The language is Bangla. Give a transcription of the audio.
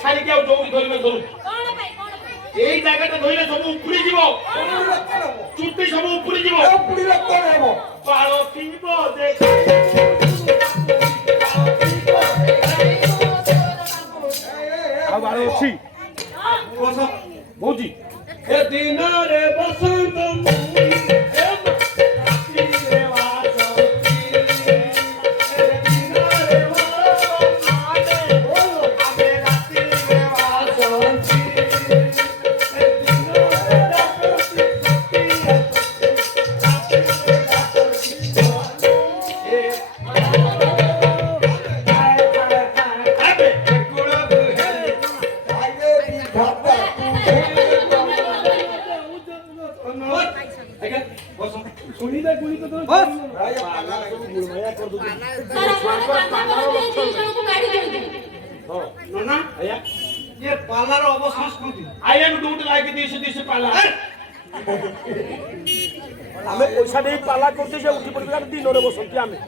ছাড়ি কেউ দৌড়ি ধরিবে ধরু এই জায়গাটা ধইলে সব উপড়ি যাব চুটি সব উপড়ি যাব উপড়ি রক্ত নেব পাড়ো কিব দেখ ଆଉ ବାଳ ଅଛି ବସ ବଉଚି ଏ ଦିନରେ ବସନ୍ତ ये पार्लर अवश्य संस्कृति I am डूट like this this parlour हमें पैसा दे पार्लर करते जे उठी पड़ला दिन रे बसंती हमें